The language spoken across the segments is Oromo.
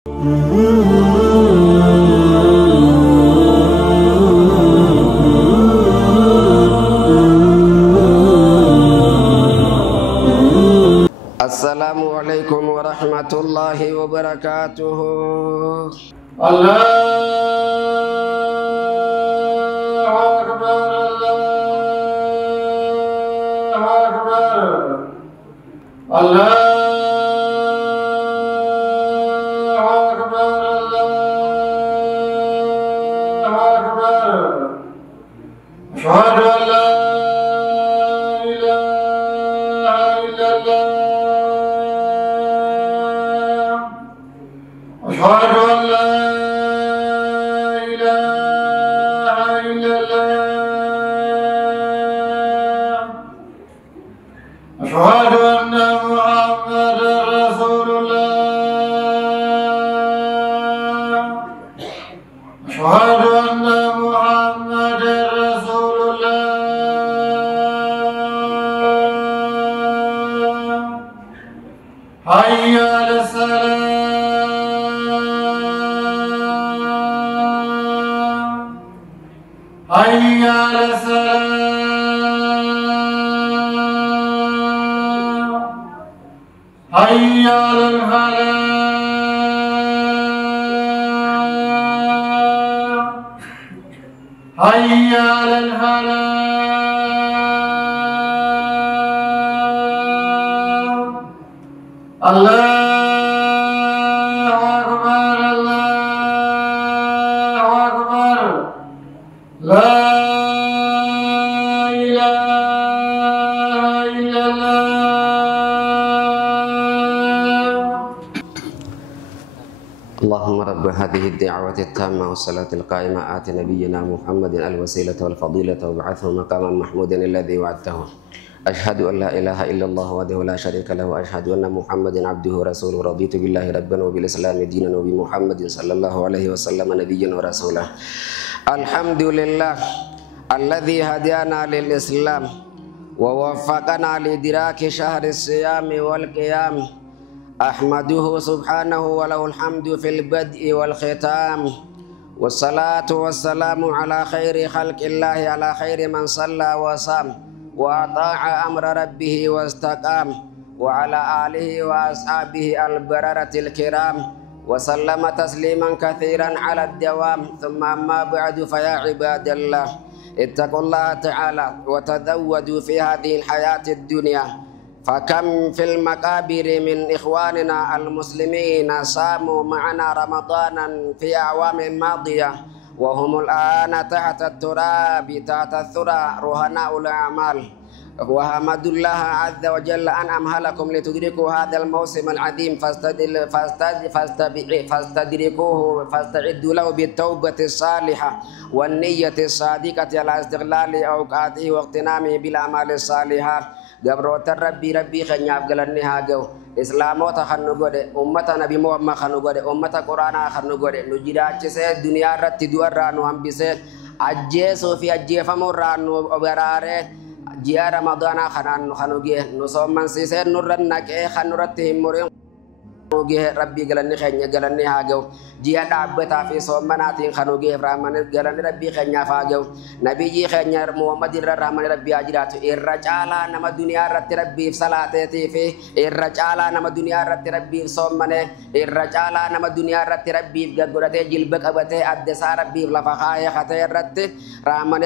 Assalamualaikum warahmatullahi wabarakatuh. Allahu Akbar, Allahu Akbar, Allahu Akbar, Allahu Akbar. Asyhadu an la ilaha illallah. أشهد أن لا إله إلا الله. أشهد أن محمدا رسول الله. أشهد أن محمدا رسول الله. حي على الصلاة. حي على الصلاة. حي على الفلاح. حي على الفلاح. الله أكبر، الله أكبر. لا إله إلا الله. اللهم رب هذه الدعوة التامة والصلاة القائمة آت نبينا محمد الوسيلة والفضيلة وابعثه مقاما محمودا الذي وعدته. أشهد أن لا إله إلا الله وحده لا شريك له وأشهد أن محمدا عبده ورسوله. رضيت بالله ربا وبالإسلام دينا وبمحمد صلى الله عليه وسلم نبيا ورسولا. الحمد لله الذي هدانا للإسلام ووفقنا لإدراك شهر الصيام والقيام. أحمده سبحانه وله الحمد في البدء والختام، والصلاة والسلام على خير خلق الله، على خير من صلى وصام وأطاع أمر ربه واستقام، وعلى آله وأصحابه البررة الكرام، وسلم تسليما كثيرا على الدوام. ثم أما بعد، فيا عباد الله اتقوا الله تعالى وتزودوا في هذه الحياة الدنيا، فكم في المقابر من إخواننا المسلمين صاموا معنا رمضانا في أعوام ماضية وهم الآن تحت التراب تحت الثرى رهناء الأعمال. وحمد الله عز وجل أن أمهلكم لتدركوا هذا الموسم العظيم، فاستدركوه فاستعدوا له بالتوبة الصالحة والنية الصادقة على استغلال أوقاته واغتنامه بالأعمال الصالحة. قبروت ربي خنياب قلني هاجو إسلامو تخنو قد أمة نبي محمد خنو قد أمة قرآن خنو قد نجدا جسد الدنيا رت دوارانو هم بسه أجيسو في أجيفا مرانو أبراره جيا رمضان خنو جه نصوم من سيسر نورن نكه خنورتهم مريم جه ربي قلني خنيا قلني هاجو جيا دعبتا في صومناتين خنو جه رحمن قلني ربي خنيا فاجو نبي جي خنيا محمد الرحمن ربي أجراتو الرجال نما دنيا رت ربي في صلاتي في الرجال نما دنيا رت ربي في صومنه الرجال نما دنيا رت ربي في قدرته جلبك أبته أدسار ربي في لفخاية خطير رت رحمن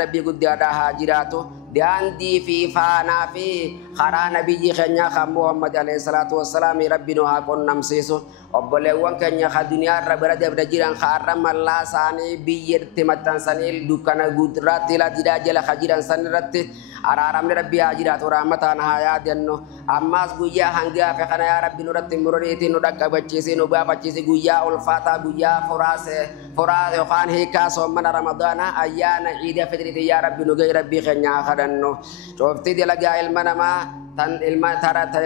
ربي قد ada hajiratu dianti fi fana fi khara nabi khanya kham Muhammad alaihi salatu wassalam rabbinu hakon namsisu obbole won kanya kha dunya rabada jiran kharam Allah sani biyir timatan sanil dukana gudrati la tidak jala khajiran sanirati araram rabbi ajiratu rahmatan hayadanno amma guya hangga fa kana ya rabbi nuratti murriti no dakka baccisi no ba baccisi guya ul fata guya forase khan hika so man ramadana ayana ida fitriti ya rabbi no gay rabbi khanya khadanno shofti de laga ilmana ma تن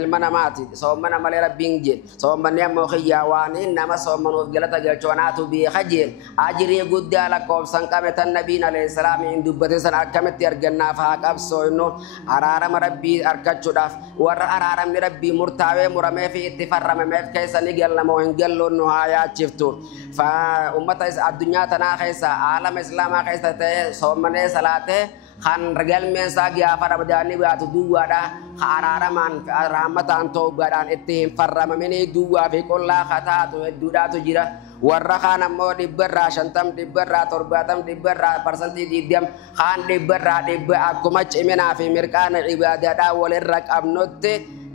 المنا ماتي صومنا مال ربين جي صومنا موخيا وان إنما صومنا وجلتا جلشوناتو بخجيل أجري قد على كوب سنكمة النبي عليه السلام إن دبته سن أكمة يرجعنا فهاك أبصو إنه أرارم ربي أركض داف ور أرارم ربي مرتاوي مرمى في اتفار رمى في كيس نجل لما وينجلو إنه آيات شفتو فأمة الدنيا تناخيسا عالم إسلام خيسا صومنا صلاته خان رجال من ساقي أفر بداني باتو دوا دا خارارمان رحمتان توبادان اتهم فرم مني دوا في كل خطات ودودات جرا ورخان مو دبرا شنتم دبرا ترباتم دبرا برسنتي ديدم خان دبرا دب أكمج منا في مركان عبادة وللرك أبنوت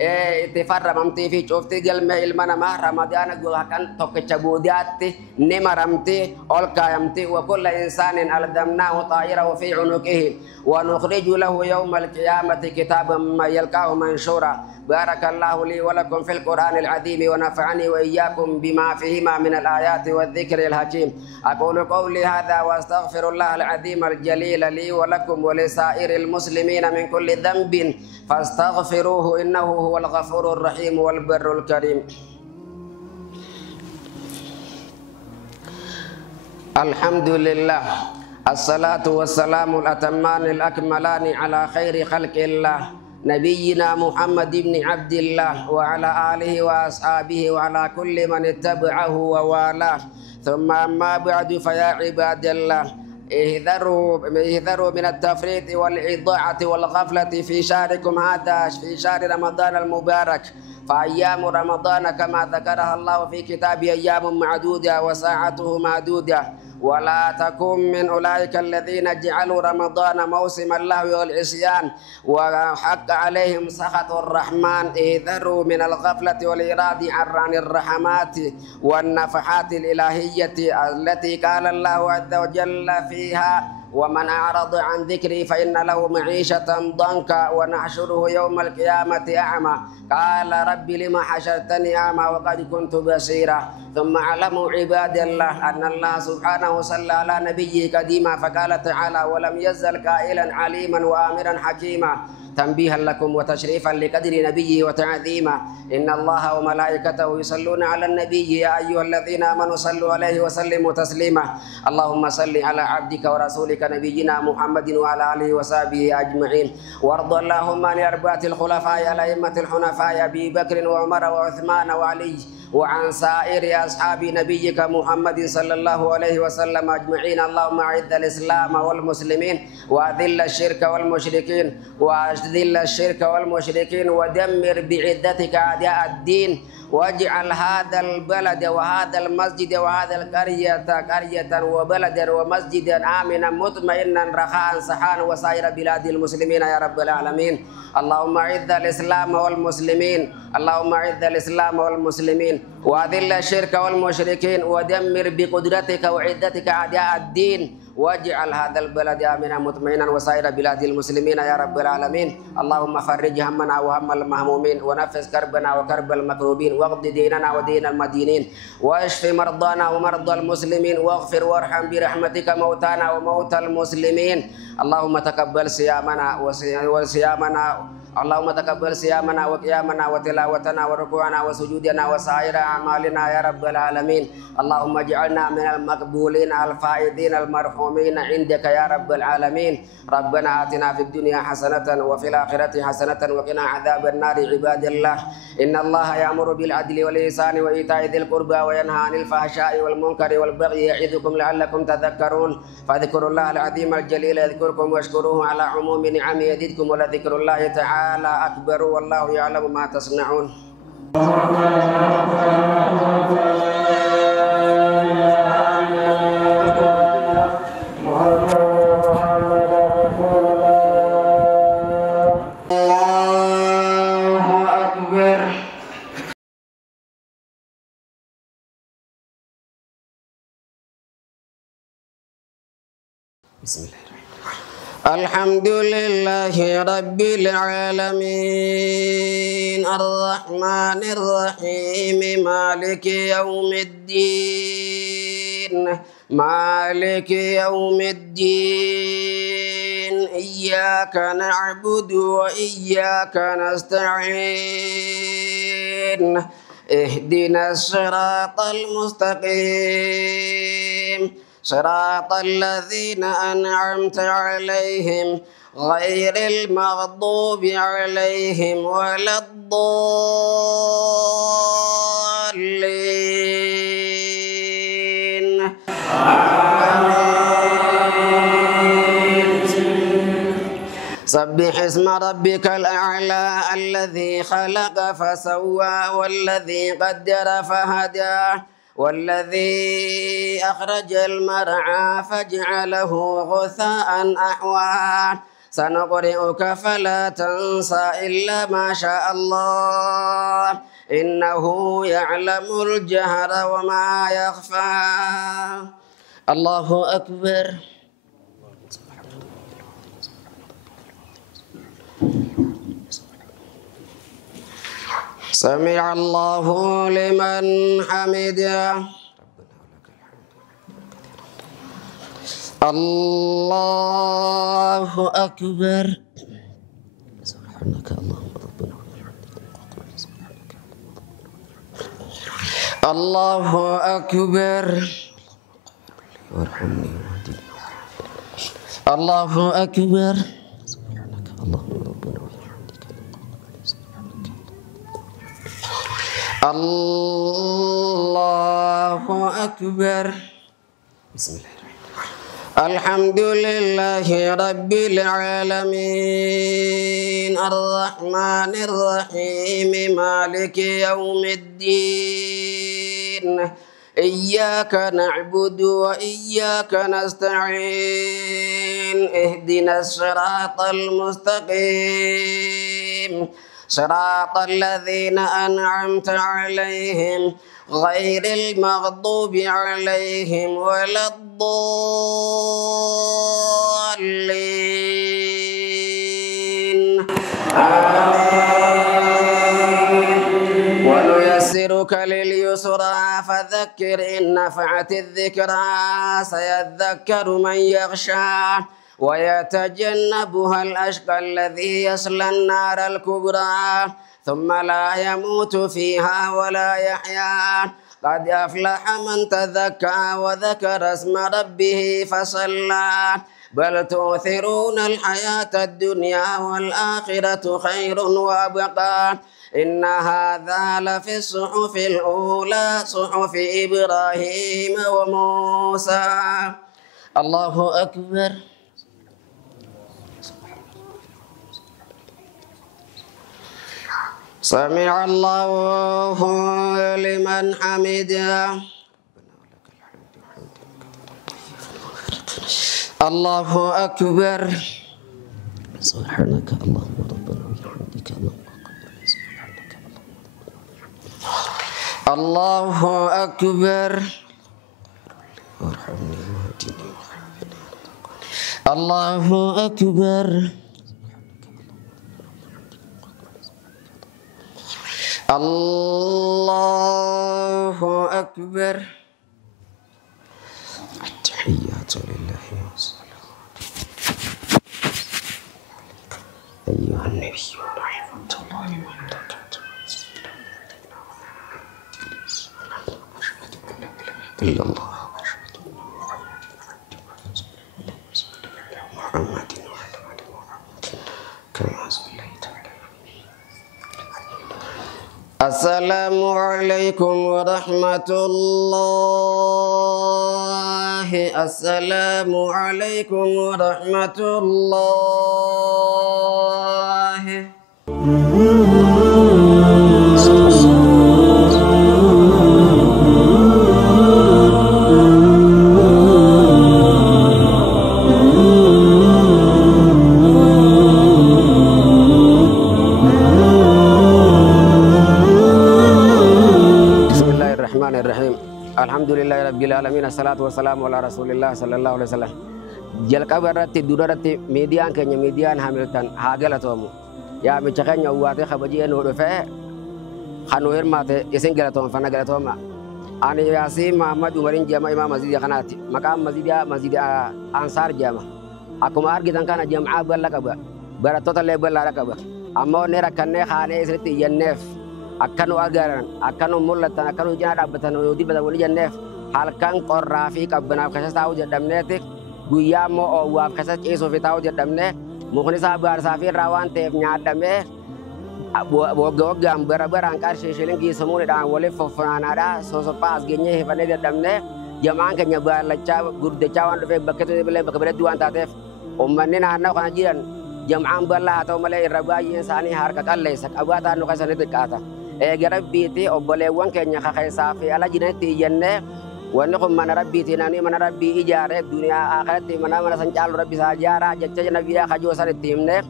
اتفرمتي في شوفتي قلمي المنا ما رمضان جوا كان توكتشبودياتي نمرمتي ألقيمتي وكل إنسان ألزمناه طائره في عنقه ونخرج له يوم القيامة كتابا ما يلقاه منشورا بارك الله لي ولكم في القرآن العظيم ونفعني وإياكم بما فيهما من الآيات والذكر الحكيم أقول قولي هذا وأستغفر الله العظيم الجليل لي ولكم ولسائر المسلمين من كل ذنب فاستغفروه إنه هو الغفور الرحيم والبر الكريم. الحمد لله الصلاة والسلام الأتمان الأكملان على خير خلق الله نبينا محمد بن عبد الله وعلى آله وأصحابه وعلى كل من اتبعه ووالاه ثم أما بعد فيا عباد الله احذروا من التفريط والإضاعة والغفلة في شهركم هذا في شهر رمضان المبارك فأيام رمضان كما ذكرها الله في كتاب أيام معدودة وساعته معدودة ولا تكن من أولئك الذين جعلوا رمضان موسم اللهو والعصيان وحق عليهم سخط الرحمن احذروا من الغفلة والإراد عن الرحمات والنفحات الإلهية التي قال الله عز وجل فيها ومن أعرض عن ذكري فإن له معيشة ضنكا ونحشره يوم القيامة أعمى قال رب لما حشرتني أعمى وقد كنت بصيرا ثم اعلموا عباد الله أن الله سبحانه صلى على نبيه قديما فقال تعالى ولم يزل قائلا عليما وآمرا حكيما تنبيها لكم وتشريفا لقدر نبيه وتعظيما إن الله وملائكته يصلون على النبي يا أيها الذين آمنوا صلوا عليه وسلموا تسليما اللهم صل على عبدك ورسولك نبينا محمد وعلى آله وصحبه أجمعين وارض اللهم عن أربعة الخلفاء الأئمة الحنفاء أبي بكر وعمر وعثمان وعلي وعن سائر أصحاب نبيك محمد صلى الله عليه وسلم أجمعين اللهم أعز الإسلام والمسلمين وأذل الشرك والمشركين وأذل الشرك والمشركين ودمر بعدتك أعداء الدين واجعل هذا البلد وهذا المسجد وهذا القرية قرية وبلدا ومسجدا آمنا مطمئنا رخاء سحان وسائر بلاد المسلمين يا رب العالمين اللهم أعز الإسلام والمسلمين اللهم أعز الإسلام والمسلمين وأذل الشرك والمشركين ودمر بقدرتك وعدتك أعداء الدين واجعل هذا البلد آمنا مطمئنا وسائر بلاد المسلمين يا رب العالمين اللهم فرج همنا وهم المهمومين ونفس كربنا وكرب المكروبين واقض ديننا ودين المدينين واشف مرضانا ومرضى المسلمين واغفر وارحم برحمتك موتانا وموتى المسلمين اللهم تقبل صيامنا وصيامنا اللهم تقبل صيامنا وقيامنا وتلاوتنا وركوعنا وسجودنا وسائر أعمالنا يا رب العالمين اللهم اجعلنا من المقبولين الفائزين المرحومين عندك يا رب العالمين ربنا آتنا في الدنيا حسنة وفي الآخرة حسنة وقنا عذاب النار عباد الله إن الله يأمر بالعدل والإحسان وإيتاء ذي القربى وينهى عن الفحشاء والمنكر والبغي يعظكم لعلكم تذكرون فاذكروا الله العظيم الجليل يذكركم واشكروه على عموم نعمه يزدكم ولذكر الله تعالى أكبر والله يعلم ما تصنعون. بسم الله الحمد لله رب العالمين الرحمن الرحيم مالك يوم الدين مالك يوم الدين إياك نعبد وإياك نستعين اهدنا الصراط المستقيم صراط الذين أنعمت عليهم غير المغضوب عليهم ولا الضالين سبح اسم ربك الأعلى الذي خلق فسوى والذي قدر فهدى والذي أخرج المرعى فجعله غثاء أحوى سنقرئك فلا تنسى إلا ما شاء الله إنه يعلم الجهر وما يخفى الله أكبر سمع الله لمن حمده الله أكبر سبحانك اللهم ربنا الله أكبر وارحمني واهدني الله أكبر سبحانك اللهم ربنا الله أكبر بسم الله الحمد لله رب العالمين الرحمن الرحيم مالك يوم الدين إياك نعبد وإياك نستعين اهدنا الصراط المستقيم صراط الذين أنعمت عليهم غير المغضوب عليهم ولا الضالين آمين ونيسرك لليسرى فذكر إن نفعت الذكرى سيذكر من يخشى ويتجنبها الأشقى الذي يصلى النار الكبرى ثم لا يموت فيها ولا يحيا قد أفلح من تذكى وذكر اسم ربه فصلى بل تؤثرون الحياة الدنيا والآخرة خير وأبقى إن هذا لفي الصحف الأولى صحف إبراهيم وموسى الله أكبر سمع الله لمن حمده الله أكبر سبحانك اللهم ربنا وبحمدك الله أكبر وارحمني واهدني الله أكبر الله أكبر التحيات لله والصلاة أيها النبي ورحمة الله وبركاته أشهد أن لا إله إلا الله وأشهد أن محمد وعلى آل محمد كما صليت على السلام عليكم ورحمة الله السلام عليكم ورحمة الله الحمد لله رب العالمين الصلاة والسلام على رسول الله صلى الله عليه وسلم جلقا برات دورات ميديان كنيا ميديان هاملتان هاغلاتومو يا ميچخنيا واتي خبجي انو دفه خانو يرمات يسنغلاتوم فنغلاتوما اني ياسين محمد عمرين جامع امام مسجد قناتي مقام مسجد انصار جامع akkuma argitan kana jam'aa bal'aa qaba barattoota illee bal'aadha qaba ammoo inni rakkannee kaanee isinitti iyyanneef akka nu agaran akka nu mul'atan akka nu cinaa dhaabbatan yoo dibbatan walii jenneef halkan qorraa fi qabbanaaf keessa taa'uu jedhamneeti guyyaa immoo oowwaaf keessa ciisuu fi taa'uu jedhamnee mukni isaa baarsaa fi irraa waan ta'eef nyaadhamee waggaan bara baraan qarshii shilingii sumuudhaan waliif foffonaanaadha sosophaa as geenyee hifannee jedhamnee jamaan keenya baallachaa guddachaa waan dhufeef bakka biratti waan taateef ummanni naannoo kana jiran jam'aan bal'aa haa ta'u malee irra baay'een isaanii harka qalleessa qabaataan nu keessatti xiqqaata. Eega rabbiiti obboleewwan keenya keessaa fi ala jiranitti iyyannee wanni kun mana rabbiiti namni mana rabbii ijaaree duniyaa akhiratti mana san caalu rabbi isaa ijaaraa jecha nabiyaa kajoo san itti himnee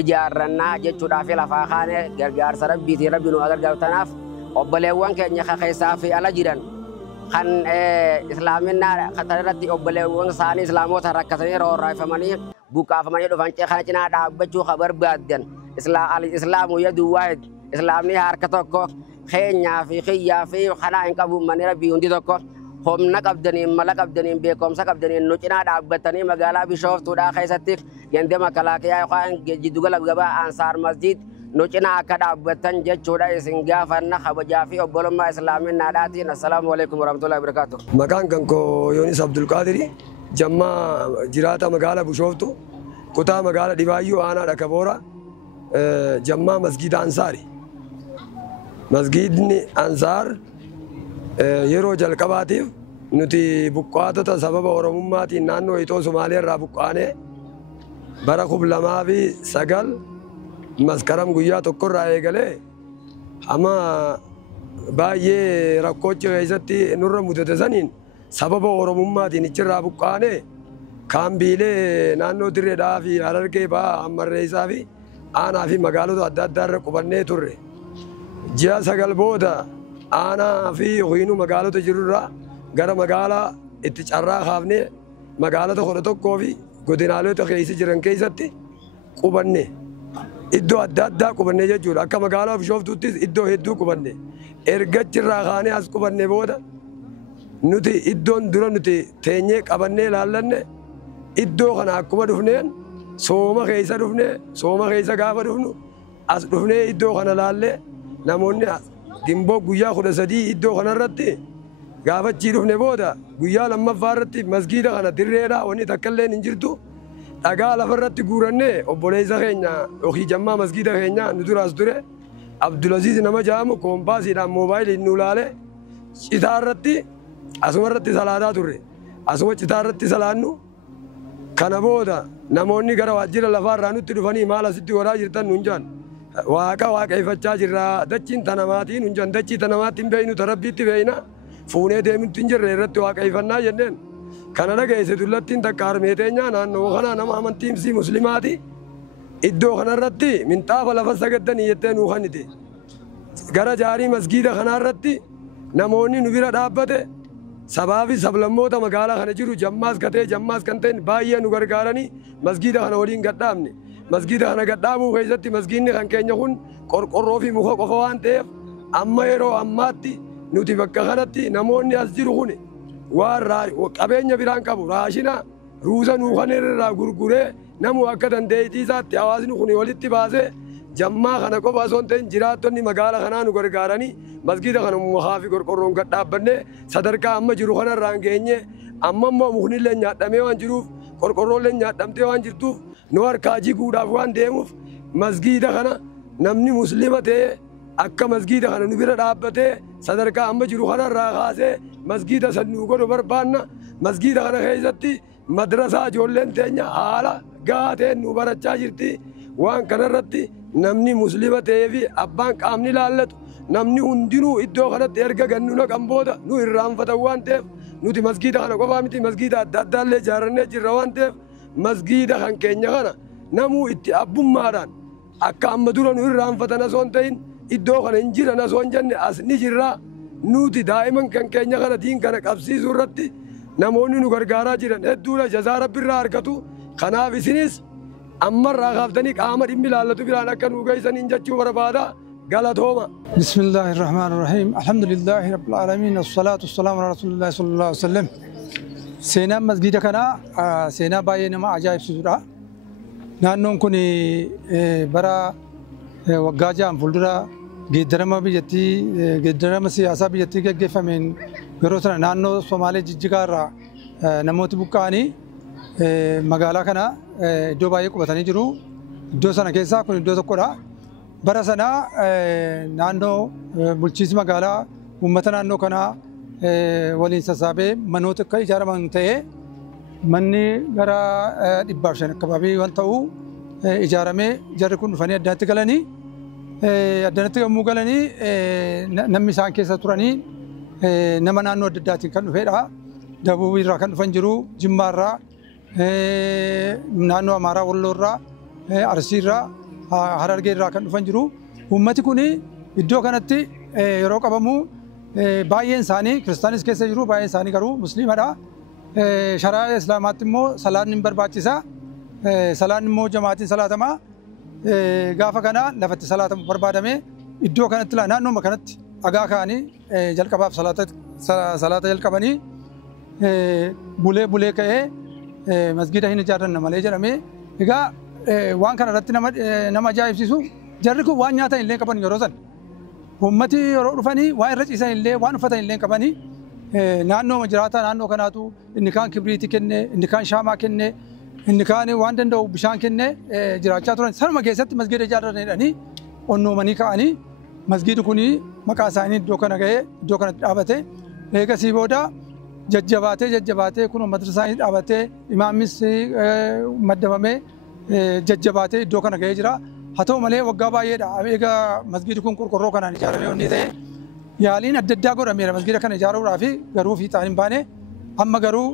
ijaarrannaa jechuudhaaf lafaa kaanee gargaarsa rabbiitiin rabbi nu gargaaru tanaaf obboleewwan keenya keessaa fi ala jiran kan islaaminaa irratti obboleewwan isaanii islaamota rakkatanii roorraafamanii buqqaafamanii dhufan kana cinaa dhaabbachuu kan barbaadan islaamu yaduu waahid islaamni harka tokko keenyaa fi xiyyaa fi kanaa hin qabu manni rabbii hundi tokko humna qabdaniin mala qabdaniin beekumsa qabdaniin nu cinaa dhaabbatanii magaalaa Bishooftuudhaa keessatti gandee makalaakiyaa yookaan jiddugala gabaa Ansaar Masjid nu cinaa akka dhaabbatan jechuudha isin gaafanna kabajaa fi obbolummaa islaaminaadhaatiin. Assalaamu alaikum warahmatullahi wabarakatuh. Maqaan kan koo Yoonis Abdul Qaadiri jammaa jiraata magaalaa Bishooftu kutaa magaalaa Dhibaayyuu aanaa Dhakaboora jammaa masgida Ansaari. Masgidni Ansaar yeroo jalqabaatiif nuti buqqaatota sababa Oromummaatiin naannoo itoo Somaaliyaa irraa buqqaanee bara 2009 maskaram guyyaa tokkorraa eegalee amma baay'ee rakkoochi keessatti nurra mudate saniin sababa Oromummaatiin ichirraa buqqaanee kaambiilee naannoo Dirreedhaa fi Harargee ba'aa Ammarreessaa fi aanaa fi magaalota adda addaa irra qubannee turre. Ji'a 9 booda aanaa fi hoyinuu magaalota jirurraa gara magaalaa itti carraa kaafnee magaalota 11 fi godinaalota keessa jiran keessatti qubanne. Iddoo adda addaa qubanne jechuudha. Akka magaalaa Bishooftuuttis iddoo hedduu qubanne. Ergachirraa kaanee as qubanne booda nuti iddoon dura nuti teenyee qabannee laallanne iddoo kana akkuma dhufneen sooma keessa gaafa dhufnu as dhufnee iddoo kana laallee namoonni gimboo guyyaa 13 iddoo kanarratti gaafachii dhufne booda guyyaa lammaffaa irratti masgiida kana dirreedhaa wanni takka illee hin jirtu dhagaa lafarratti guurannee obboleessa keenya yookiin jammaa masgiida keenya nu duraas ture Abdulaziz nama jedhamu koompaasiidhaan moobaayiliin nu laalee citaarratti asumarratti salaataa turre asuma citaarratti salaannu kana booda namoonni gara waajjira lafaarraa nutti dhufanii maal asitti godhaa jirtan nuun jedhan waaqa waaqeffachaa jirra dachiin tanamaatiin nuun jedhan dachii tanamaatiin beeynu tarabbiitti beeyna fuunee deemutti hin jirre irratti waaqeffannaa jenneen kana dhageesse dullattiin takka harmeeteenyaa naannoo kana nama amantiimsii muslimaati iddoo kanarratti minxaafa lafa sagaddanii jettee nuu kannite gara jaarii masgiida kanaarratti namoonni nu bira dhaabbate sabaafi sablammoota magaalaa kana jiru jammaas kan ta'in baay'ee nu gargaaranii masgiida kana waliin gadhaabne masgiida kana gadhaabuu keessatti masgiidni kan keenya kun qorqorroo fi muka qofa waan ta'eef amma yeroo ammaatti nuti bakka kanatti namoonni as jiru kun waan qabeenya biraan qabu raashina ruusa nuu kan irraa gurguree namu akka dandeettii isaatti hawaasni kun walitti baasee jammaa kana qofa osoo hin ta'in jiraattonni magaalaa kanaa nu gargaaranii masgiida kana mukaa fi qorqorroon gadhaabbannee sadarkaa amma jiru kanarraan geenye amma immoo muknillee nyaadhamee waan jiruuf qorqorroollee nyaadhamtee waan jirtuuf nu harkaa jiguudhaaf waan deemuuf masgiida kana namni muslima ta'ee akka masgiida kana nu bira dhaabbatee sadarkaa amma jiru kanarraa kaasee masgiida san nu godhu barbaanna masgiida kana keessatti madrasaa ijoolleen teenya haala gahaa ta'een nu barachaa jirti waan kanarratti namni muslima ta'ee fi abbaan qaamni laallatu namni hundinuu iddoo kanatti erga gannu naqan booda nu irraanfatan waan ta'eef nuti masgiida kana qofaa miti masgiida adda addaallee ijaarrannee jirra waan ta'eef masgiida kan keenya kana namuu itti abbummaadhaan akka amma dura nu irraanfatan osoo hin ta'in iddoo kana hin jiran osoo hin jenne as ni jirra nuti daa'iman kan keenya kana diin kana qabsiisuu irratti namoonni nu gargaaraa jiran hedduudha jazaa rabbiirraa argatu kanaaf isinis ammarraa kaaftanii qaama dhimmi ilaallatu biraan akka nu geessaniin jechuu barbaada galatooma. Bismillahi rahmaani rahiim. Alhamdulillahi rabbil aalamiin. Wassalaatu wassalaamu ala rasuulillahi sallallahu alaihi wasallam. Seenaan masgiida kanaa seenaa baay'ee nama ajaa'ibsiisudha. Naannoon kun bara waggaa ja'an fuuldura geeddarama siyaasaa biyyattii gaggeeffameen yeroo sana naannoo Somaalee Jijjigaa irraa namooti buqqa'anii magaalaa kana iddoo baay'ee qubatanii jiru. Iddoo sana keessaa kun iddoo tokkodha. Bara sana naannoo bulchiinsi magaalaa uummata naannoo kanaa waliin sassaabee manoota akka ijaaraman ta'ee manni gara 500 akkababii waan ta'u ijaaramee jarri kun dhufanii addanatti galanii yommuu galanii namni isaan keessa turanii nama naannoo adda addaatiin kan dhufedha. Dabuubii irraa kan dhufan jiru, Jimmaa irraa, naannoo Amaaraa, Walloo irraa, Arsii irraa, Harargee irraa kan dhufan jiru. Uummati kun iddoo kanatti yeroo qabamu baay'een isaanii kiristaanis keessa jiru, baay'een isaanii garuu musliimadha. Sharaa islaamaatti immoo salaanni hin barbaachisa. Salaanni immoo jamaatiin salaatama. Gaafa kana lafatti salaatamu barbaadame iddoo kanatti naannooma kanatti dhagaa ka'anii jalqabaaf salaata jalqabanii bulee ka'ee masgiida hin ijaarranna malee jedhamee. Egaa waan kana irratti nama ajaa'ibsiisu jarri kun waan nyaatan illee qaban yeroo san. Uummati yeroo dhufanii waan irra ciisan illee waan uffatan illee qabanii naannoo jiraata naannoo kanaatu inni kaan kibriitii kenne, inni kaan shaamaa kenne, inni kaan waan danda'u bishaan kenne jiraachaa turan. Sanuma keessatti masgiida ijaarranna jedhanii onnoomanii ka'anii masgiidi kun maqaa isaanii iddoo kana ga'ee iddoo kanatti dhaabate. Eegasii booda jajjabaatee kun madrasaa isaanii dhaabatee imaammis maddabamee jajjabaatee iddoo kana ga'ee jira. Haa ta'u malee waggaa baay'eedha. Egaa masgiidi kun qorqorroo kanaan ijaaramee onni ta'e yaaliin adda addaa godhameera masgiida kana ijaaruudhaaf garuu fiixaan hin baane. Amma garuu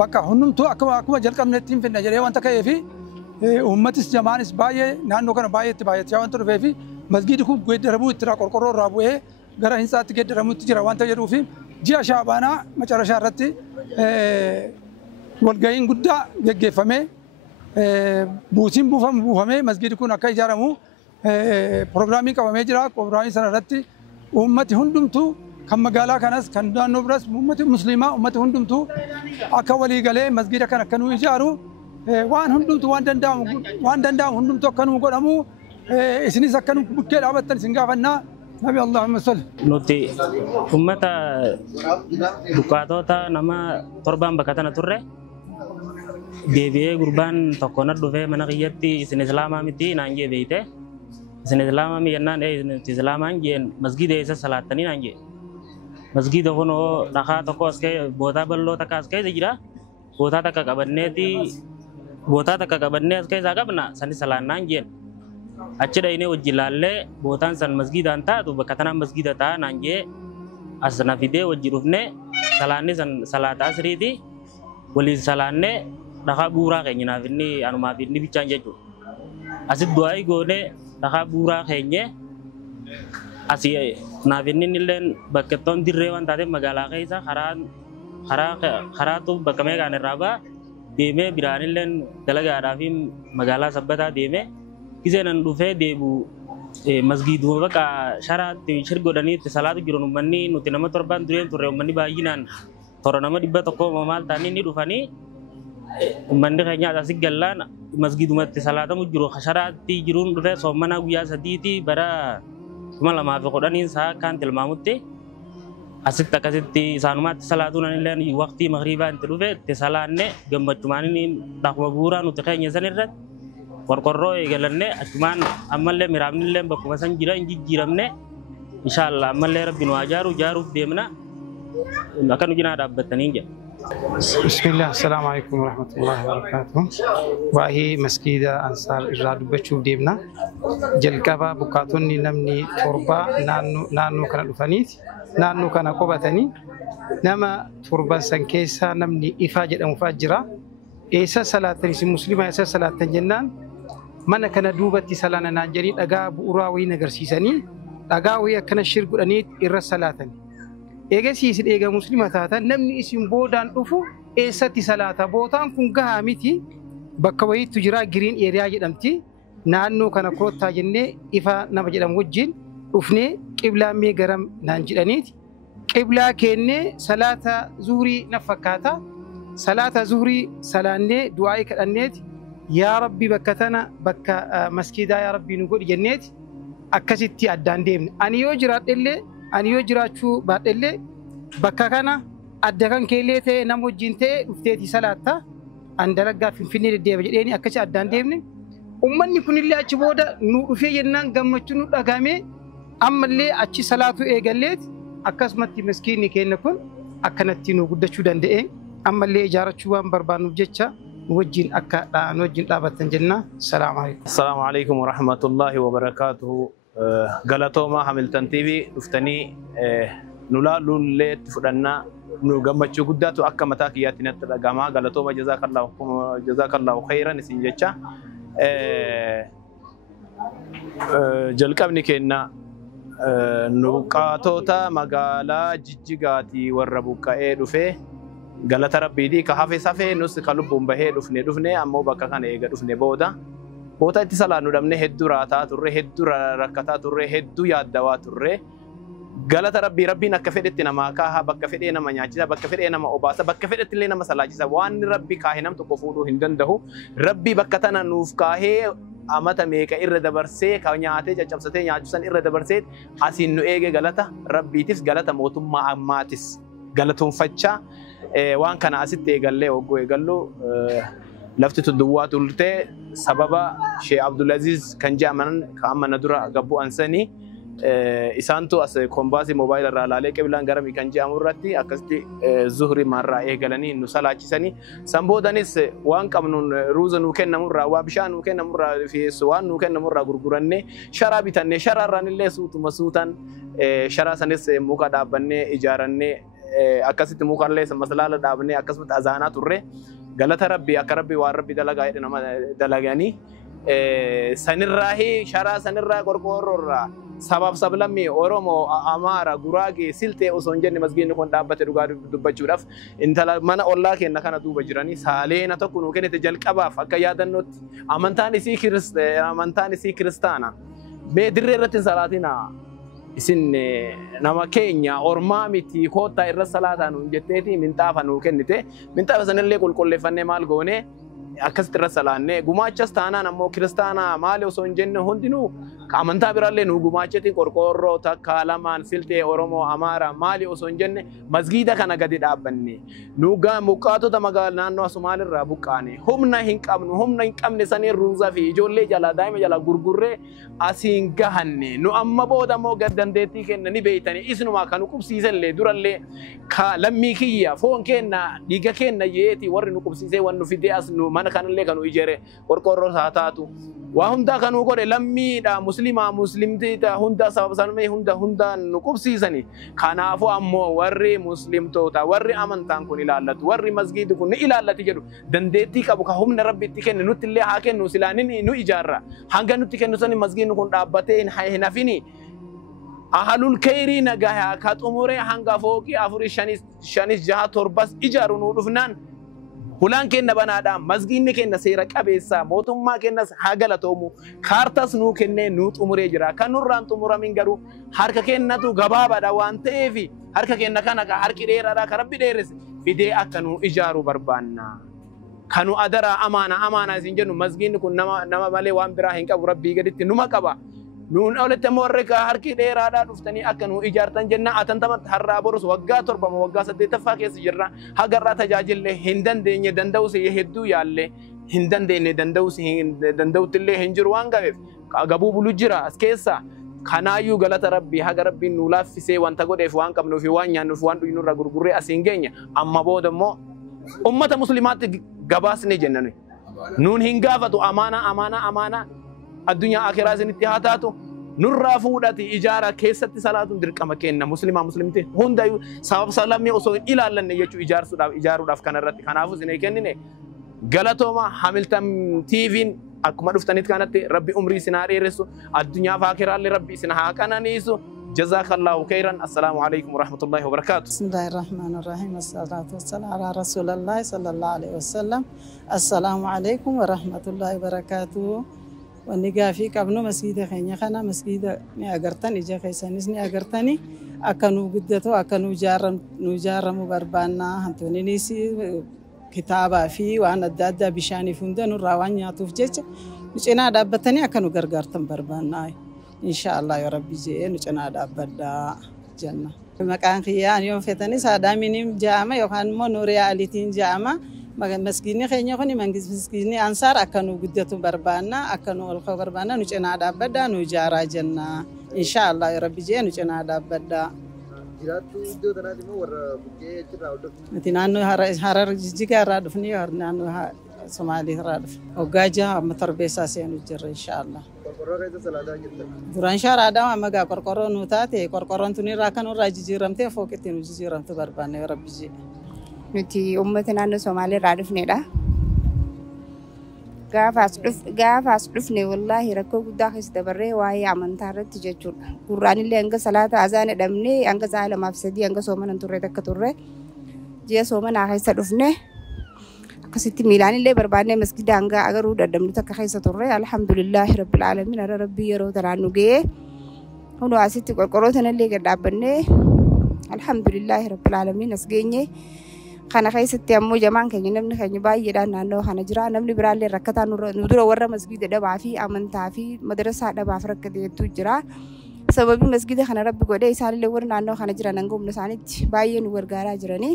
bakka hundumtuu akkuma jalqabnetti hin finna jedhee wanta ka'eef uummatis jamaanis baay'ee naannoo kana baay'eetti baay'achaa wanta dhufeef masgiidi kun geeddaramuu itti qorqorroo irraa bu'ee gara hinsaatti geeddaramuutti jira wanta jedhuuf ji'a Shaabaanaa macarashaa irratti walga'iin guddaa geggeeffamee buusiin buufamee masgiidi kun akka ijaaramu pirogiraamii qabamee jira. Pirogiraamii sana irratti uummati hundumtuu kan magaalaa kanas kan naannoo biras uummati musliimaa uummati hundumtuu akka walii galee masgiida kana akka nu ijaaru waan hundumtuu waan danda'amu hundumtuu akka nu godhamu isinis akka nu bukkee dhaabattan isin gaafannaa. Nabi Allahumma salli. Nuti uummata buqqaatota nama 7 bakka tana turre deebi'ee gurbaan tokko na dhufee mana kiyyatti isin islaamaa miti naan jee beeyte isin islaamaa mi jennaan islaamaan jeen masgiida eessa salaattanii naan jee masgiida kunoo dhakaa tokko as ka'e bootaa bal'oo takka as keessa jira bootaa takka qabannee as keessaa qabna sani salaannaan jeen achi dhaqnee wajji ilaallee bootaan san masgiidaan taatu bakka tanaan masgiida ta'a naan jee as na fidee wajji dhufne salaanni san salaata asriiti waliin salaannee dhakaa buuraa keenya naaf inni anumaaf inni bichaan jechuudha. Asitti du'aa goone dhakaa buuraa keenya asii naaf inni illee bakkattoon dirree waan taateef magaalaa keessa karaatu bakka meeqaan irraa ba'a deemee biraan illee dalagaadhaa fi magaalaa sabbataa deemee giseenan dhufee deebu masgiiduma bakka sharaatti shirgodhanii itti salaatu jiru uummanni nuti nama 7 dureen turre uummanni baay'inaan torra nama 100 maal ta'anii ni dhufanii uummanni keenya asii gallaan masgiidumatti salaatamu jiru sharaatti jiruun dhufee soommanaa guyyaa 3 bara 2010 sa'a kan tilmaamutti asitti akkasitti isaanumaatti salaatuun illee waqtii magriibaa itti dhufe itti salaanne gammachumaan dhaquma bu'uuraa nuti keenya san irratti qorqorroo eegalannee achumaan ammallee miraabni illee bakkuma san jira hin jijjiiramne inshaallah ammallee rabbi nu ijaaruuf deemna akka nu cinaa dhaabbattanii jedha. Bismillah, assalamu alaikum warahmatullahi wabarakatuh. Waa'ee masgiida Ansaar irraa dubbachuuf deemna. Jalqaba buqqaatonni namni 7 naannoo kana dhufaniiti. Naannoo kana qubatanii nama 7 san keessaa namni Ifaa jedhamu fa'aa jira. Eessa salaatan isin musliima eessa salaatan jennaan mana kana duubatti salaana naan jedhanii dhagaa bu'uuraa wayii agarsiisanii dhagaa wayii akkana shirgudhanii irra salaatan. Eegasii isin eega musliima taatan namni isin boodaan dhufu eessatti salaata bootaan kun gahaa miti bakka wayiitu jira giriin eeriyaa jedhamti naannoo kana koottaa jennee Ifaa nama jedhamu wajjin dhufnee qiblaan mee garam naan jedhaniiti qiblaa kennee salaata zuurii na fakkaata صلاة زهري سلاني دعائي كأنيت يا ربي بكتنا بك مسجدا يا ربي نقول جنيت أكستي أدان ديمن أني يوجرات أني يوجرات شو بعد بككنا أدكان كيلته نمو جنته وفتي صلاة أندرجع في فيني الديب جديني أكش أدان ديمن أمني كن اللي أشبودا نور في جنان جمعتنو أقامي أما اللي أشي صلاة إيجاليت أكسمتي مسكيني كأنكون أكنتي نقول شو دندئ أما اللي إجارة شوان بربانو جتة نوجين نوجين لابتن جنة. السلام عليكم. السلام عليكم ورحمة الله وبركاته. غلطوما حملتن تيفي دفتني نولا لولت فدنا نوجمع شو قداتو أكا متاكياتنا تلاقما غلطوما جزاك الله خيرا نسينجتة. جلكمني كنا نوكاتوتا مغالا جيجيغاتي وربوكا دفه غلطة ربي دي كحافي سافي نص قلوبهم بهي دفني أمو بكا كان إيجا دفني بودا اتصالا ندمني هدو راتا تره هدو ركتا تره هدو يادوا تره غلطة ربي نكفيدت نما كاها بكفيدت نما نياجيزا بكفيدت نما أوباسا بكفيدت لنا مسلاجيزا وان ربي كاهنم تكفودو هندنده ربي بكتنا نوف كاهي أمتا ميكا إرد برسي كاونياتي جابساتي نياجوسان إرد برسي أسين نو إيجا غلطة ربي تيس غلطة موتم ما أماتيس غلطهم فتشا وان كان أسيت إيجالي وقو إيجالو لفتت الدوات ولته سببا شيخ عبد العزيز كان جامعن كأما ندرا قبو أنساني إسانتو أس كومباسي موبايل رالالي كبلان غرامي كان جاموراتي أكستي زهري مرة إيجالني نسال أجساني سامبو دانيس وان كمنون روزا نوكن نمرة وابشان نوكن نمرة في سوان نوكن نمرة غرغراني شرابي تاني شراران اللي سوت مسوتان شراسانيس موكا دابني إجاراني أكست موكان ليس مسألة دابني أكست أزانا توري غلطة ربي أكربي واربي دلغا نما دلغاني سنراهي شرا سنرا غورغورورا سبب سبلمي أورومو أمارا غوراغي سلتة أسونجن مسجين نكون دابته دوغار دبجورف إنتلا من الله كنا كنا دوبا جراني سالين أتوكلوا كنت تجلك أباف أكيادنوت أمانتاني سي كريستانا بدريرة صلاتنا isin nama keenya ormaa miti koota irra salaata nu jetteeti mintaafa nu kennite mintaafa sanillee qulqulleeffannee maal goone akkasitti irra salaanne gumaachas taanaan ammoo kiristaana maali osoo hin jenne hundinuu ka amantaa biraallee nu gumaacheti qorqoorroo takka lamaan siltee oromoo amaara maali osoo hin jenne masgiida kana gadi dhaabbanne nu muqaatota magaalaa naannoo Somaalirraa buqqaane humna hin qabne sanii ruuzaa fi ijoollee jala daa'ima jala gurgurree asiin gahanne nu amma booda ammoo dandeettii kenna ni beeytanii isinumaa kan nu qubsiisellee durallee ka lammii kiyya foon kenna dhiiga kenna yeeti warri nu qubsiisee wan nu fidee as nu mana kanallee kan nu ijere qorqorroo taatu waa hundaa kan nu godhe lammiidha muslimtiita hundaa sababa sanumee hundaa nu qubsiisanii kanaafuu ammoo warri muslimtoota warri amantaan kun ilaallatu warri masgiidi kun ni ilaallati jedhu dandeettii qabu ka humna rabbitti kenne nutti illee haa kennu silaanin nu ijaarra hanga nutti kennu sani masgiidni kun dhaabbatee hin hafini ahalul kayrii nagahaa ka xumuree hanga fooqii 4 5 6 7 ijaaru nu dhufnaan hulaan kenna banaadha masgiidni kenna seera qabeessa mootummaa kennas haa galatoomu kaartas nu kennee nu xumuree jira kan nurraan xumuramin garuu harka kennatu gabaabaadha waan ta'eef harka kenna kana ka harki dheeraadha ka rabbi dheeresse fidee akka nu ijaaru barbaanna kanu adara amaana isin jennu masgiidni kun nama malee waan biraa hin qabu rabbii gaditti numa qaba nuun olette morre ka harki dheeraadha dhuftanii akka nu ijaartan jenna atantamat harraa borus waggaa 7 waggaa 8ffaa keessa jirra hagarraa tajaajille hin dandeenye danda'us hedduu yaalle hin dandeenye danda'uttillee hin jiru waan gabeef gabuu bulu jira as keessa kanaayyuu galata rabbii haga rabbiin nu laaffisee wanta godheef waan qabnuuf waan nyaannuuf waan dhugnurra gurgurree asiin geenya amma booda immoo ummata muslimaatti gabaasne jennani nuun hin gaafatu amaana addunyaa akhiraa isinitti haa taatu nurraa fuudhati ijaara keessatti salaatuun dirqama kenna muslimti hundayyuu sabab salamii osoo hin ilaallanne jechuu ijaaruudhaaf kanarratti kanaafuu isin kennine galatooma Hamilton TV'n akkuma dhuftanitti kanatti rabbi umrii isin haa dheeressu addunyaa fi akhiraallee rabbi isin haa qananiisu جزاك الله خيرا السلام عليكم ورحمة الله وبركاته بسم الله الرحمن الرحيم والصلاة والسلام على رسول الله صلى الله عليه وسلم السلام عليكم ورحمة الله وبركاته ونقافي قبل مسجد خينيا خنا مسجد ني أجرتني جا خيسانيس ني أجرتني أكنو قدتو أكنو جارم مبربانا هنتوني نيسي kitaabaa fi waan adda addaa bishaaniif hunda nurraa waan nyaatuuf jecha nu cinaa dhaabbatanii akka nu gargaartan barbaannaa. Inshaallah yaa Rabbi jee nu cinaa dhaabbadhaa jenna. Maqaan kiyyaa yoo fedhanis Adaamiin jedhama yookaan immoo Nuuriyaa Aliitiin jedhama. Masgiidni keenya kun masgiidni Ansaar akka nu guddatu barbaannaa, akka nu ol ka'u barbaannaa, nu cinaa dhaabbadhaa, nu ijaaraa jenna. Inshaallah yaa Rabbi jee nu cinaa dhaabbadhaa. Jiraattuu iddoo tanaati moo warra buqqee achirraa hordofni? Nuti naannoo Harar Jijjigaa irraa dhufnee naannoo Somaalii irraa dhufne. Waggaa jaha amma Torbeessaa seenuu jirra inshaallah. Qorqorroo keessa salaataa jirtan? Duraan sharaadhaa amma gaa qorqorroo nu taate qorqorroon tun irraa kan irraa jijjiiramtee fooqitti nu jijjiiramtu barbaanne yaa Rabbi jee. Nuti uummata naannoo Somaalii irraa dhufnedha. Gaafaas dhufne wallaahi rakkoo guddaa keessa dabarree waa'ee amantaa irratti jechuudha. Gurraanillee hanga salaata azaana dhabnee hanga sa'a 2-3 hanga soomanan turre takka turre. Ji'a soomanaa keessa dhufne akkasitti miilaanillee barbaannee masgida hanga agaruu dadhabnu takka keessa turre. Alhamdulillaahi rabbil aalamiin ara rabbii yeroo tanaan nu ga'ee hunduu asitti qorqorroo tanallee gad dhaabbannee alhamdulillaahi rabbil aalamiin as geenye. Kana keessatti ammoo jamaan keenya namni keenya baay'eedhaan naannoo kana jira. Namni biraallee rakkataa nu dura warra masgida dhabaa fi amantaa fi madrasaa dhabaaf rakkateetu jira. Sababii masgida kana rabbi godhee isaanillee warri naannoo kana jiran hanga humna isaaniitti baay'ee nu gargaaraa jiranii.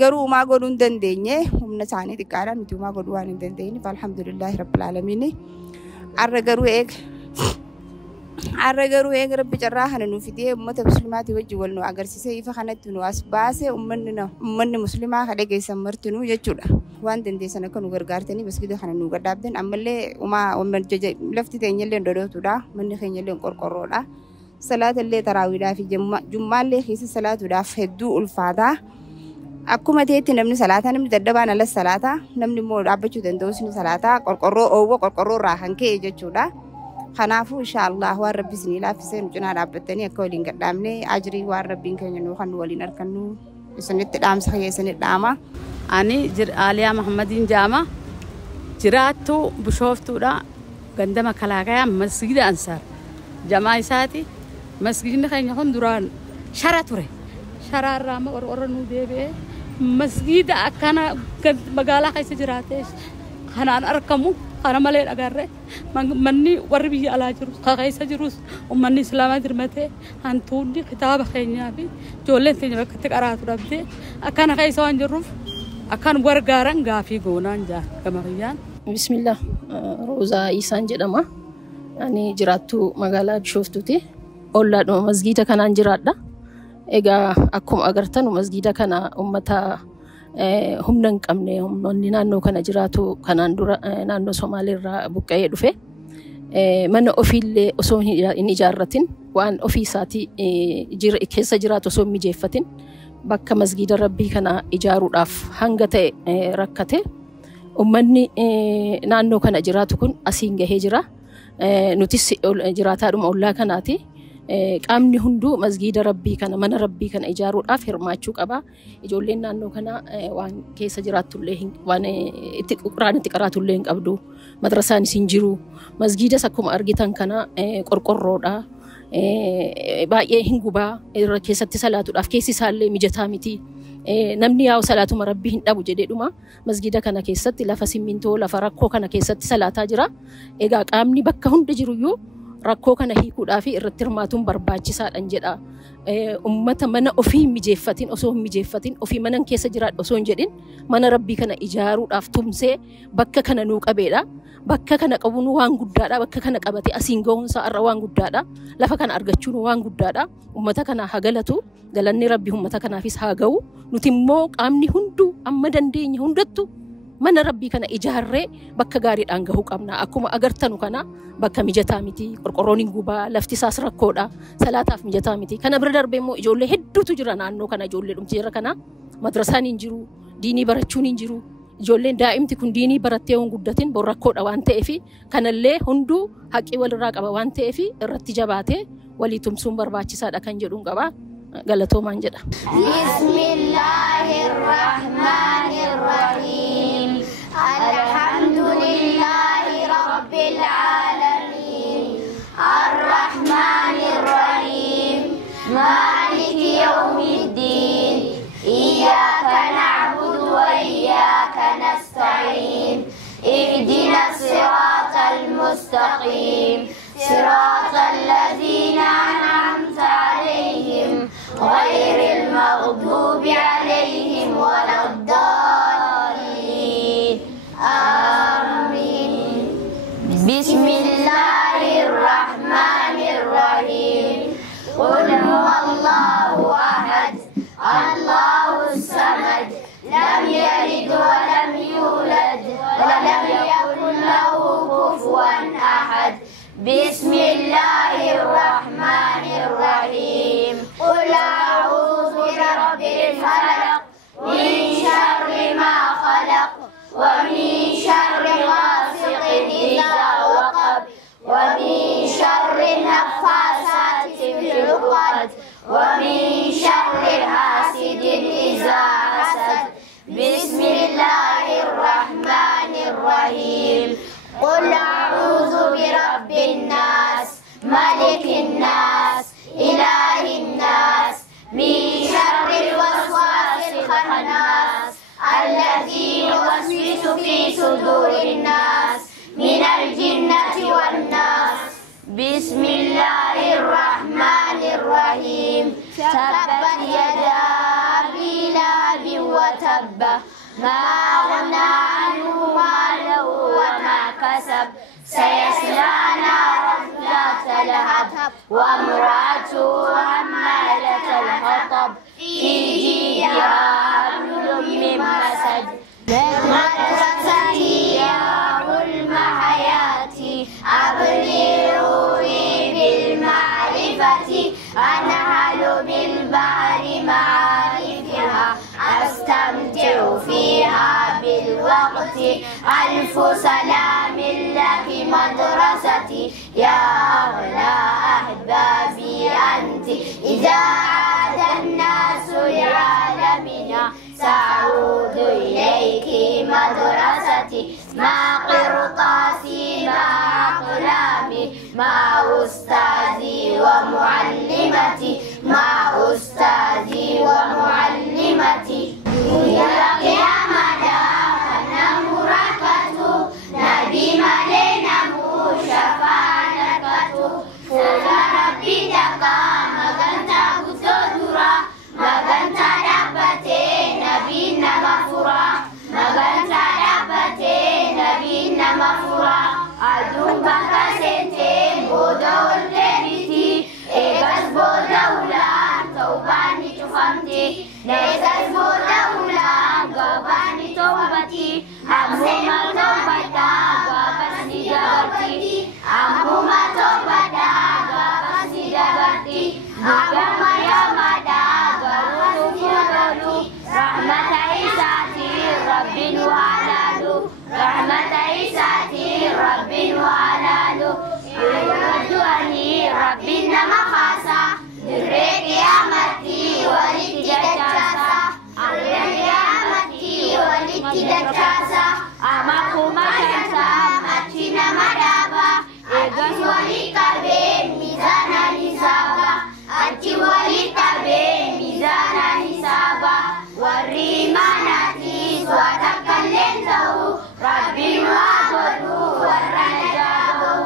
Garuu uumaa godhuu hin dandeenye humna isaanii xiqqaadhaan nuti uumaa godhuu waan hin dandeenyeef alhamdulillaahi rabbil aalamiin. Har'a garuu eega rabbi carraa kana nuuf fidee uummata muslimaatii wajjin wal nu agarsiisee ifa kanatti nu as baasee uummanni muslimaa ka dhageessan martinuu jechuudha. Waan dandeessan akka nu gargaartanii masgida kana nu gadhaabdan ammallee lafti teenyallee dhodhootuudha. Manni keenyallee qorqorroodha. Salaatallee taraawiidhaa fi jummaallee keessa salaatuudhaaf hedduu ulfaataa. Akkuma ta'etti namni salaataa namni daddabaan alas salaataa namni immoo dhaabbachuu danda'us ni salaataa qorqorroo irraa kan ka'e jechuudha. Kanaafuu inshaallah waan rabbi isinii laaffisee nu cinaa dhaabbattanii akka waliin gadhaabnee ajrii waan rabbiin keenya nuu kan nu waliin argannu isinitti dhaamsa keessanitti dhaama. Ani Aaliyaa Muhammadiin jedhama. Jiraattuu Bishooftuudha. Ganda Makalaaqayaa masgida Ansaar. Jamaa isaati. Masgidni keenya kun duraan shara ture. Sharaa irraa amma qorqorro nuu deebi'ee masgida akkana magaalaa keessa jiraatee kanaan argamu. Kana malee dhagarre manni warri biyya alaa jiru keessa jirus uummanni islaamaa dirmatee hantuunni kitaaba keenyaa fi ijoolleen keenya bakka itti qaraatu dhabdee akkana keessa waan jirruuf akkan gargaaran gaafii goonaan gama kiyyaan. Bismillah Roozaa Isaan jedhama. Ani jiraattuu magaalaa Bishooftuuti. Ollaadhuma masgiida kanaan jiraadha. Egaa akkuma agartan masgiida kana uummata humna hin qabne humnoonni naannoo kana jiraatu kanaan dura naannoo Somaalii irraa buqqa'ee dhufe mana ofiillee osoo hin ijaarratin waan ofii isaatii keessa jiraatu osoo hin mijeeffatin bakka masgiida rabbii kana ijaaruudhaaf hanga ta'e rakkate uummanni naannoo kana jiraatu kun asiin gahee jira. Nutis jiraataadhuma ollaa kanaati. Qaamni hunduu masgiida rabbii kana mana rabbii kana ijaaruudhaaf hirmaachuu qaba. Ijoolleen naannoo kana waan keessa jiraatullee waan quraan itti qaraatullee hin qabdu. Madrasaanis hin jiru. Masgiidas akkuma argitan kana qorqorroodha. Baay'ee hin gubaa irra keessatti salaatuudhaaf keessi isaallee mijataa miti. Namni yaa'u salaatuma rabbii hin dhabu jedheedhuma masgiida kana keessatti lafa simmintoo lafa rakkoo kana keessatti salaataa jira. Egaa qaamni bakka hunda jiruyyuu rakkoo kana hiikuudhaaf irratti hirmaatuun barbaachisaadhaan jedha. Uummata mana ofii mijeeffatin osoo hin mijeeffatin ofii manan keessa jiraadha osoo hin jedhin mana rabbii kana ijaaruudhaaf tumsee bakka kana nuu qabeedha. Bakka kana qabuun waan guddaadha. Bakka kana qabatee asiin ga'uunsaa irra waan guddaadha. Lafa kana argachuun waan guddaadha. Uummata kana haa galatu. Galanni rabbii uummata kanaafis haa ga'u. Nuti immoo qaamni hunduu amma dandeenye hundattu mana rabbii kana ijaarree bakka gaariidhaan gahuu qabna. Akkuma agartanu kana bakka mijataa miti. Qorqorroon hin gubaa. Lafti isaas rakkoodha. Salaataaf mijataa miti. Kana bira darbee immoo ijoollee hedduutu jira naannoo kana ijoollee dhumteera kana. Madrasaan hin jiru. Diinii barachuun hin jiru. Ijoolleen daa'imti kun diinii barattee waan guddatin bor rakkoodha waan ta'eef kanallee hunduu haqqii walirraa qaba waan ta'eef irratti jabaatee walii tumsuun barbaachisaadha kan jedhuun qaba. Galatoomaan jedha. Bismillahirrahmanirrahim. Alhamdulillahi rabbil alamin. Arrahmanirrahim. Maliki yawmiddin. Iyyaka na'budu wa iyyaka بسم الله الرحمن الرحيم قل أعوذ برب الفلق من شر ما خلق ومن شر غاسق إذا وقب ومن شر النفاثات في العقد ومن شر حاسد إذا حسد بسم الله الرحمن الرحيم قل أعوذ برب الناس ملك الناس إله الناس من شر الوسواس الخناس الذي يوسوس في صدور الناس من الجنة والناس بسم الله الرحمن الرحيم تبت يدا أبي لهب وتب ما أغنى عنه ماله وما كسب سيصلى نارا ذات لهب وامرأته حمالة الحطب في جيدها حبل من مسد مدرستي يا علم حياتي أبلغوني بالمعرفة أنهل بالبحر معارفها أستمتع فيها بالوقت ألف سلام لك مدرستي يا أغلى أحبابي أنت إذا عاد الناس لعالمنا سأعود إليك مدرستي مع قرطاسي مع أقلامي مع أستاذي ومعلمتي مع أستاذي ومعلمتي يا قيامة نمركة نبي ملينا شفانكة فولا ربي دكا مغنتا كتودورا مغنتا دبتي نبي نمفورا مغنتا دبتي نبي نمفورا أدوم بكا سنتي بودا والدبتي إيغاز بودا ولان توباني تفهمتي نيغاز بودا ولان غباني توبتي أموما توبتا غباني جابتي أموما توبتا غباني جابتي أموما يامدا غباني رحمة إساتي رب وعلالو رحمة إساتي رب وعلالو يردوني ربي نما خاصة دريك يا متي ولد جدّاسة أريد يا متي ولد جدّاسة أماكما شمسا متينا مدابا أجي ولد كبير ميزانا نسابا أجي ولد كبير ميزانا نسابا والريماناتي سواتكلم تهو ربي وعبدو ورنجابو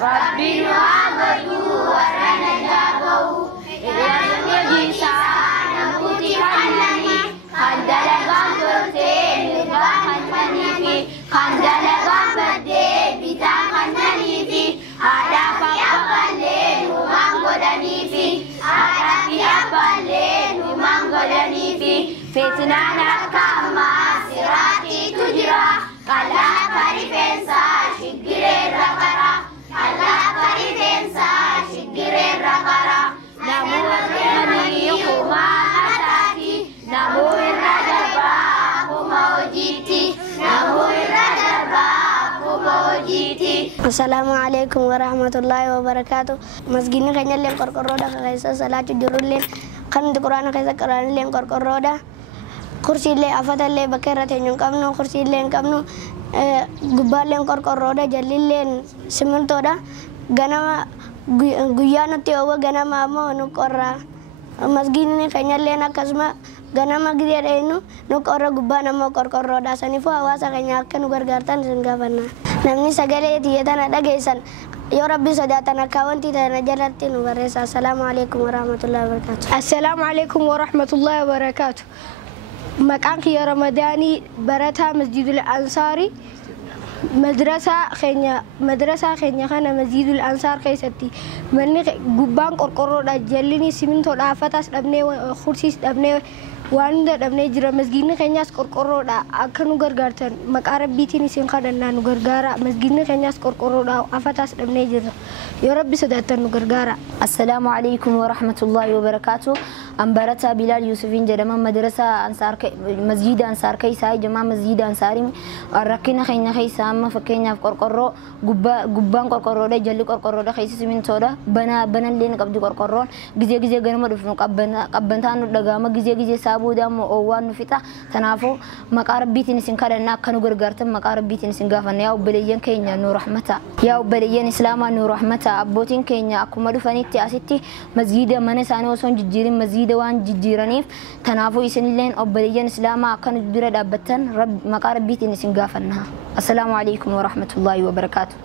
ربي وعبدو ورنجابو إذا يجيسا نموتي حنني خندل غامبرتي نبا حنني خندل غامبرتي بتا حنني في هذا في أبالين ومانغودني في هذا في أبالين ومانغودني في فتنانا كما سراتي تجرى كلا كاريفنسا شجرين ركرا كلا كاريفنسا شجرين ركرا نمو الرمي كما أتاتي نمو الرجبا كما وجيتي نمو الرجبا كما وجيتي السلام عليكم ورحمة الله وبركاته مسجدنا كنا لين كركرودا كيسا صلاة جرولين kan Quran kaisa Quran len korkoroda kursi le afata le bakera tenyong kamno kursi len kamno gubal len korkoroda jalil len sementoda ganama guyano tewa ganama mo no korra masgin ni kanya len akasma ganama gider enu no korra gubana mo korkoroda sanifo awasa kanya kan gargartan senggawana namni sagale tiyatan ada gaisan يا ربي صداتنا كونتي تنجلت نورس السلام عليكم ورحمة الله وبركاته. السلام عليكم ورحمة الله وبركاته. مكانك يا رمضاني برتها مسجد الأنصاري مدرسة خينيا خانا مسجد الأنصار كيستي مني جبان قرقرو دجلني سمين تودا فتاس أبني خرسيس أبني waan hunda dhabnee jira masgiidni keenyaas qorqorroodha akka nu gargaartan maqaa rabbiitiin isin kadhannaa nu gargaara masgiidni keenyaas qorqorroodha afataas dhabnee jirra yoo rabbi sodaattan nu gargaara. Assalaamu alaykum wa rahmatullahi wa barakaatu. Ambarataa Bilaal Yuusufiin jedhama madrasaa ansaar masjiida ansaar keessaa jamaa masjiida ansaarii rakkina keenya keessaa amma fakkeenyaaf qorqorroo gubbaan qorqorroodha jalli qorqorroodha keessi simintoodha banallee ni qabdi qorqorroon gizee ganama dhufnu qabbantaan nu dhagaama gizee saabuudha ammoo oowwaan nu fixa kanaafuu maqaa rabbiitiin isin kadhannaa akka nu gargaartan maqaa rabbiitiin isin gaafanna yaa obboleeyyan keenya nu rahmata yaa obboleeyyan islaamaa nu rahmata abbootiin keenya akkuma dhufanitti asitti masjiida mana isaanii osoo hin jijjiirin masjiida waan jijjiiraniif kanaafuu isinilleen obboleeyyan islaamaa akka nu bira dhaabbattan maqaa rabbiitiin isin gaafanna. Assalaamu alaykum wa rahmatullahi wa barakaatu.